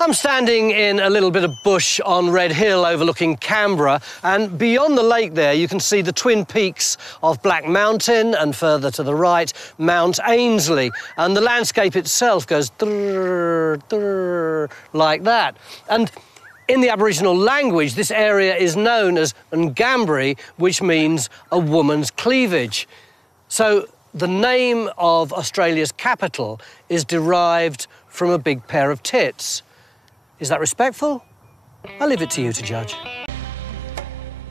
I'm standing in a little bit of bush on Red Hill overlooking Canberra, and beyond the lake there you can see the twin peaks of Black Mountain and further to the right Mount Ainslie, and the landscape itself goes drrr, drrr, like that. And in the Aboriginal language this area is known as Ngambri, which means a woman's cleavage. So the name of Australia's capital is derived from a big pair of tits. Is that respectful? I'll leave it to you to judge.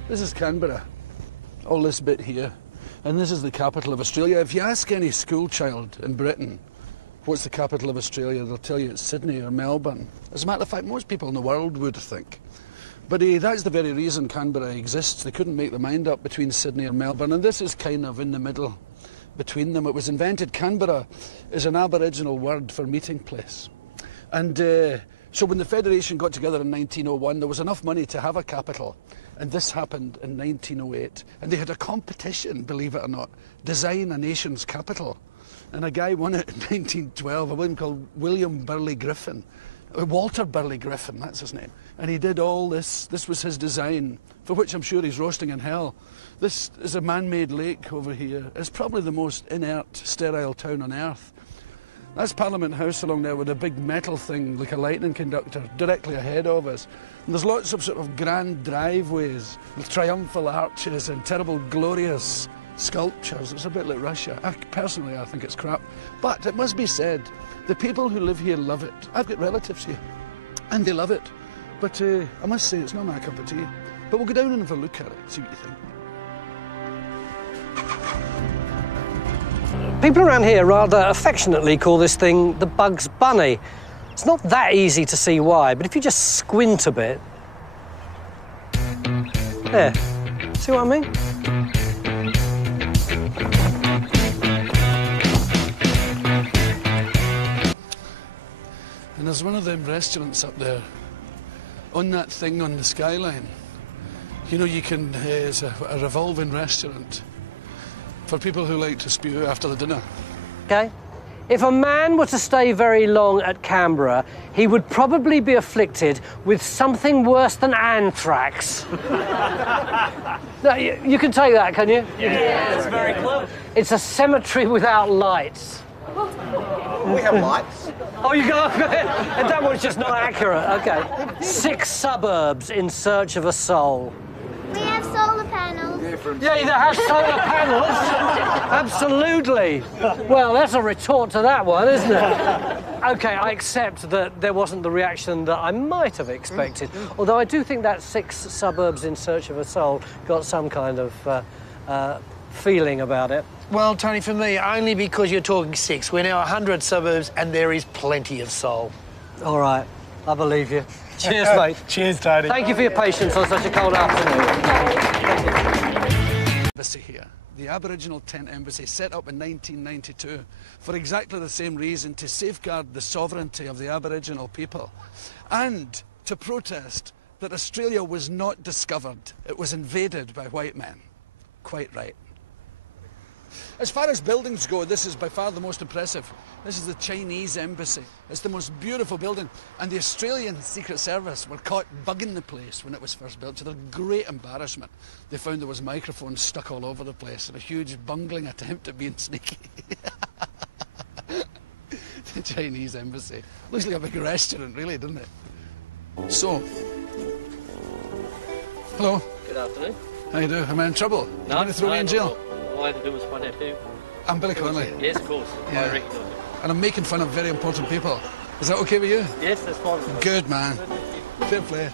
This is Canberra, all this bit here, and this is the capital of Australia. If you ask any school child in Britain what's the capital of Australia, they'll tell you it's Sydney or Melbourne. As a matter of fact, most people in the world would think. But that's the very reason Canberra exists. They couldn't make their mind up between Sydney and Melbourne, and this is kind of in the middle between them. It was invented. Canberra is an Aboriginal word for meeting place. And so when the Federation got together in 1901, there was enough money to have a capital, and this happened in 1908. And they had a competition, believe it or not, design a nation's capital. And a guy won it in 1912, a woman called William Burley Griffin. Walter Burley Griffin, that's his name. And he did all this. This was his design, for which I'm sure he's roasting in hell. This is a man-made lake over here. It's probably the most inert, sterile town on earth. That's Parliament House along there with a big metal thing, like a lightning conductor, directly ahead of us. And there's lots of sort of grand driveways with triumphal arches and terrible, glorious sculptures. It's a bit like Russia. Personally, I think it's crap. But it must be said, the people who live here love it. I've got relatives here, and they love it. But I must say, it's not my cup of tea. But we'll go down and have a look at it, see what you think. People around here rather affectionately call this thing the Bugs Bunny. It's not that easy to see why, but if you just squint a bit... There. See what I mean? And there's one of them restaurants up there, on that thing on the skyline. You know, you can... it's a revolving restaurant for people who like to spew after the dinner. OK. If a man were to stay very long at Canberra, he would probably be afflicted with something worse than anthrax. No, you can take that, can you? Yeah, it's very close. It's a cemetery without lights. We have lights. Oh, you go over there? And that one's just not accurate. OK. 6 suburbs in search of a soul. We have solar panels. Yeah, they have solar panels. Absolutely. Well, that's a retort to that one, isn't it? OK, I accept that there wasn't the reaction that I might have expected. Although I do think that 6 suburbs in search of a soul got some kind of feeling about it. Well, Tony, for me, only because you're talking 6. We're now 100 suburbs and there is plenty of soul. All right, I believe you. Cheers, mate. Cheers, Tony. Thank you for your patience on such a cold afternoon. Embassy here, the Aboriginal Tent Embassy, set up in 1992 for exactly the same reason, to safeguard the sovereignty of the Aboriginal people and to protest that Australia was not discovered, it was invaded by white men. Quite right. As far as buildings go, this is by far the most impressive. This is the Chinese embassy. It's the most beautiful building, and the Australian Secret Service were caught bugging the place when it was first built. To their great embarrassment, they found there was microphones stuck all over the place and a huge bungling attempt at being sneaky. The Chinese embassy. Looks like a big restaurant, really, doesn't it? So, hello. Good afternoon. How you doing? Am I in trouble? No, You want to throw me in jail? All I had to do was find out who. I'm Billy Connolly. Yes, of course. Yeah. I recognise it. And I'm making fun of very important people. Is that okay with you? Yes, that's fine. Good, man. Fair play.